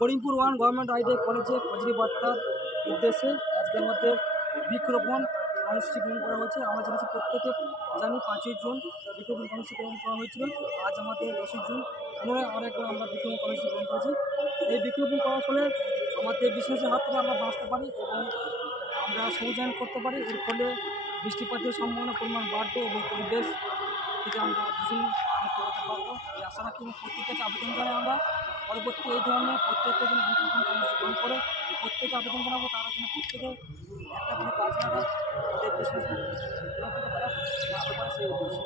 Karimpur 1 government ideal কলেজে ফজরি বার্তার উদ্দেশ্যে আজকের মধ্যে বৃক্ষরোপণ কর্মসূচি গ্রহণ করা হয়েছে। আমরা জেনেছি প্রত্যেকে জানি 5ই জুন বৃক্ষরোপণ কর্মসূচি গ্রহণ করা হয়েছিল। আজ আমাদের 10ই জুন পুনরায় আরেকবার আমরা বৃক্ষরোপণ কর্মসূচি গ্রহণ করেছি। এই বৃক্ষরোপণ করার ফলে আমাদের বিশ্বাসের হাত থেকে আমরা বাঁচতে পারি এবং আমরা সবুজায়ন করতে পারি। এর ফলে বৃষ্টিপাতের সম্ভাবনা পরিমাণ বাড়বে এবং পরিবেশ থেকে আমরা দূষণ মুক্ত করতে পারবো এই আশা রাখি এবং প্রত্যেকের কাছে আবেদন জানাই আমরা পরবর্তী এই ধরনের প্রত্যেকের জন্য বৃক্ষরোপণ কর্মসূচি গ্রহণ করে প্রত্যেকে আবেদন জানাবো তারা যেন প্রত্যেকে একটা করে গাছ লাগায় তাদের বিশ্বাসের তারা বাঁচতে পারে সেই উদ্দেশ্যে।